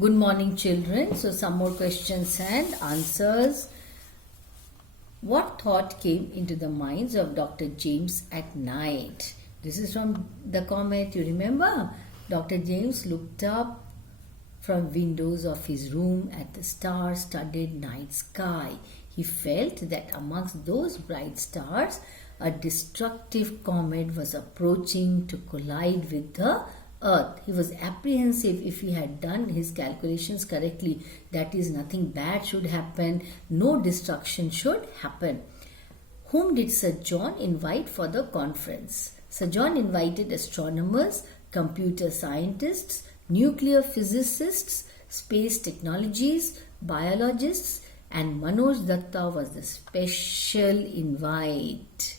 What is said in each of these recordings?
Good morning, children. So, some more questions and answers. What thought came into the minds of Dr. James at night? This is from the comet. You remember? Dr. James looked up from windows of his room at the star-studded night sky. He felt that amongst those bright stars, a destructive comet was approaching to collide with the Earth. He was apprehensive if he had done his calculations correctly. That is, nothing bad should happen, no destruction should happen. Whom did Sir John invite for the conference? Sir John invited astronomers, computer scientists, nuclear physicists, space technologies, biologists, and Manoj Datta was the special invite.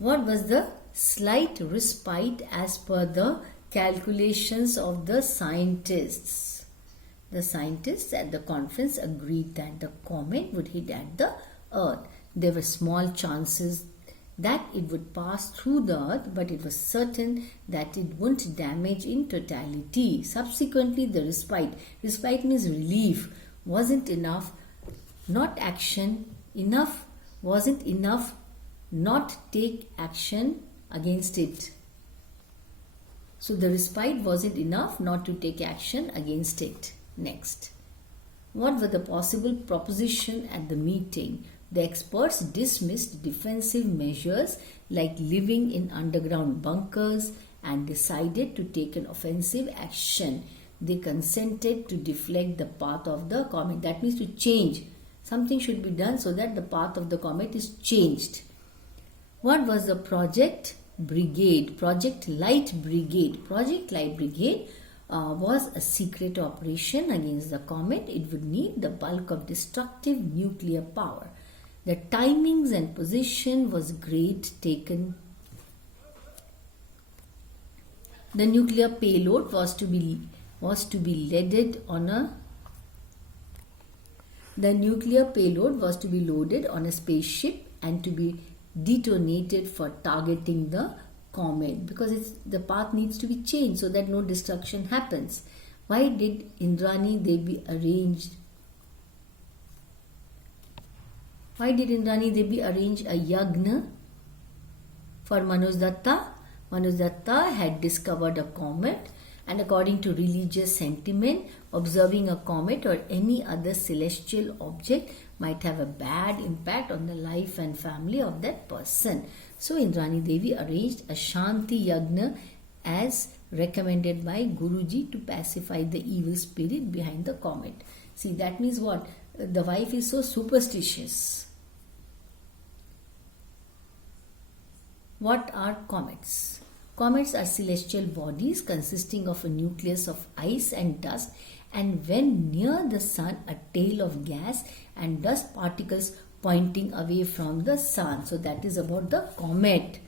What was the slight respite as per the calculations of the scientists? The scientists at the conference agreed that the comet would hit at the Earth. There were small chances that it would pass through the Earth, but it was certain that it wouldn't damage in totality. Subsequently, the respite means relief, wasn't enough, not action, enough wasn't enough, not take action against it. So the respite wasn't enough not to take action against it. Next. What were the possible propositions at the meeting? The experts dismissed defensive measures like living in underground bunkers and decided to take an offensive action. They consented to deflect the path of the comet. That means to change. Something should be done so that the path of the comet is changed. What was the Project Brigade? Project Light Brigade. Project Light Brigade was a secret operation against the comet. It would need the bulk of destructive nuclear power. The timings and position was great taken. The nuclear payload was to be loaded on a spaceship and to be detonated for targeting the comet, because the path needs to be changed so that no destruction happens. Why did Indrani Devi arrange a yagna for Manoj Datta? Manoj Datta had discovered a comet, and according to religious sentiment, observing a comet or any other celestial object might have a bad impact on the life and family of that person. So Indrani Devi arranged a Shanti Yagna as recommended by Guruji to pacify the evil spirit behind the comet. See, that means what? The wife is so superstitious. What are comets? Comets are celestial bodies consisting of a nucleus of ice and dust, and when near the sun, a tail of gas and dust particles pointing away from the sun. So that is about the comet.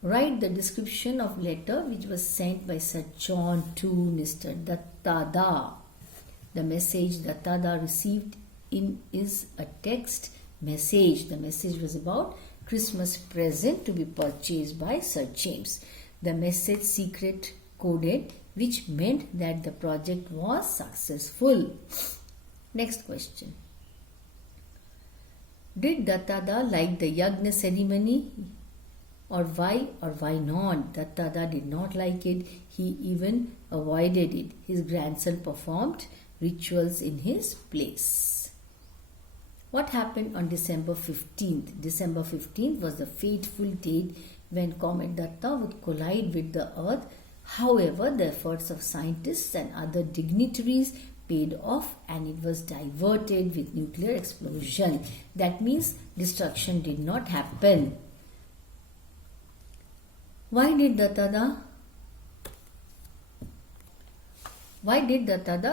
Write the description of letter which was sent by Sir John to Mr. Dattada. The message Dattada received is a text message. The message was about Christmas present to be purchased by Sir James. The message secret coded, which meant that the project was successful. Next question. Did Dattada like the Yagna ceremony? Or why not? Dattada did not like it. He even avoided it. His grandson performed rituals in his place. What happened on December 15th? December 15th was the fateful date when Comet Datta would collide with the Earth. However, the efforts of scientists and other dignitaries paid off and it was diverted with nuclear explosion. That means destruction did not happen. Why did Dattada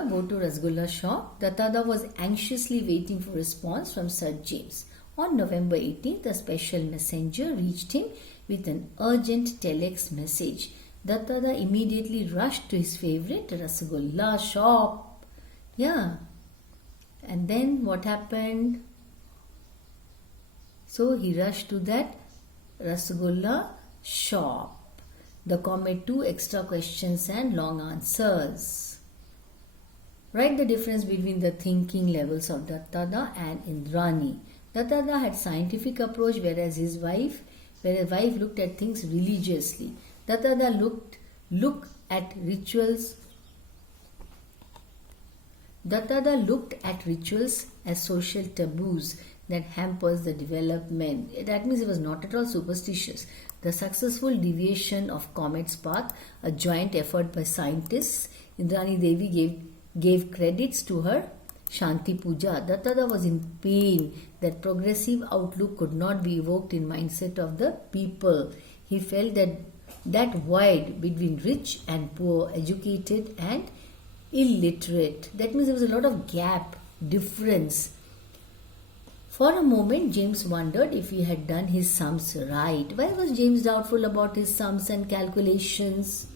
go to Rasgulla shop? Dattada was anxiously waiting for response from Sir James. On November 18th, a special messenger reached him with an urgent telex message. Dattada immediately rushed to his favorite Rasgulla shop. Yeah. And then what happened? So he rushed to that Rasgulla shop. The comet 2, extra questions and long answers. Write the difference between the thinking levels of Dattada and Indrani. Dattada had scientific approach, whereas his wife looked at things religiously. Dattada looked at rituals as social taboos that hampers the development. That means he was not at all superstitious. The successful deviation of comet's path, a joint effort by scientists, Indrani Devi gave credits to her Shanti Puja. Dattada was in pain that progressive outlook could not be evoked in mindset of the people. He felt that void between rich and poor, educated and illiterate. That means there was a lot of gap, difference. For a moment, James wondered if he had done his sums right. Why was James doubtful about his sums and calculations?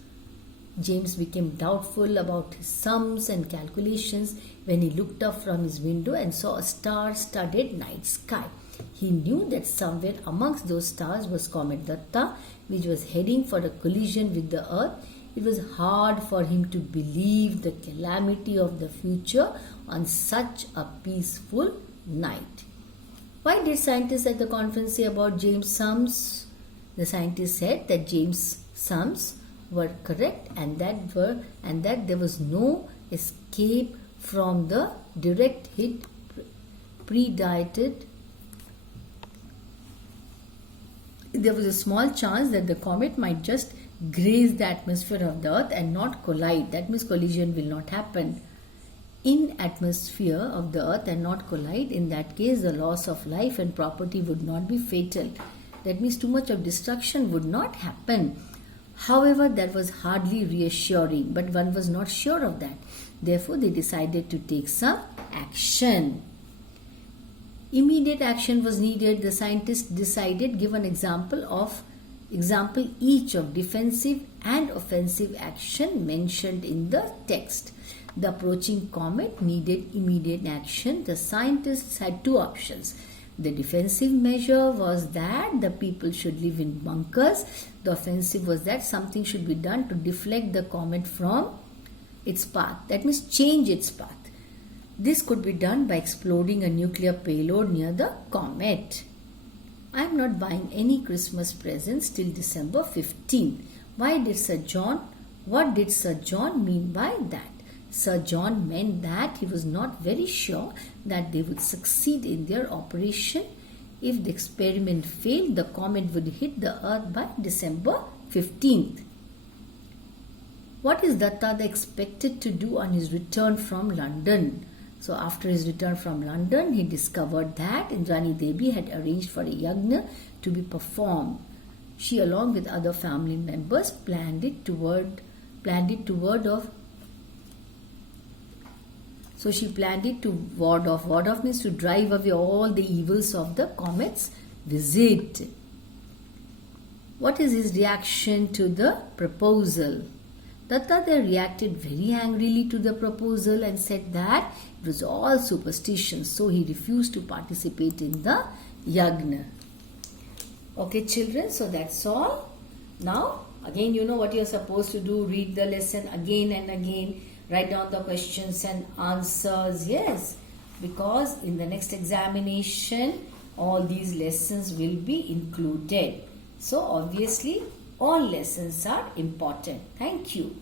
James became doubtful about his sums and calculations when he looked up from his window and saw a star-studded night sky. He knew that somewhere amongst those stars was Comet Datta, which was heading for a collision with the earth. It was hard for him to believe the calamity of the future on such a peaceful night. Why did scientists at the conference say about James' sums? The scientists said that James' sums were correct and that there was no escape from the direct hit predated. There was a small chance that the comet might just graze the atmosphere of the earth and not collide. That means collision will not happen in atmosphere of the earth and not collide. In that case, the loss of life and property would not be fatal. That means too much of destruction would not happen. However, that was hardly reassuring, but one was not sure of that. Therefore, they decided to take some action. Immediate action was needed. The scientists decided give an example each of defensive and offensive action mentioned in the text. The approaching comet needed immediate action. The scientists had two options. The defensive measure was that the people should live in bunkers. The offensive was that something should be done to deflect the comet from its path. That means change its path. This could be done by exploding a nuclear payload near the comet. I am not buying any Christmas presents till December 15. What did Sir John mean by that? Sir John meant that he was not very sure that they would succeed in their operation. If the experiment failed, the comet would hit the earth by December 15th. What is Dattada expected to do on his return from London? So after his return from London, he discovered that Indrani Devi had arranged for a yagna to be performed. She, along with other family members, planned it toward of. So she planned it to ward off. Ward off means to drive away all the evils of the comet's visit. What is his reaction to the proposal? Dattada reacted very angrily to the proposal and said that it was all superstition. So he refused to participate in the yagna. Okay, children, so that's all. Now, again, you know what you're supposed to do. Read the lesson again and again. Write down the questions and answers. Yes, because in the next examination, all these lessons will be included. So, obviously, all lessons are important. Thank you.